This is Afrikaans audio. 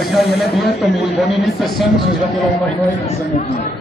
Ezra jelen to mi oni niste sem, že zvatilo ono moje zemlji.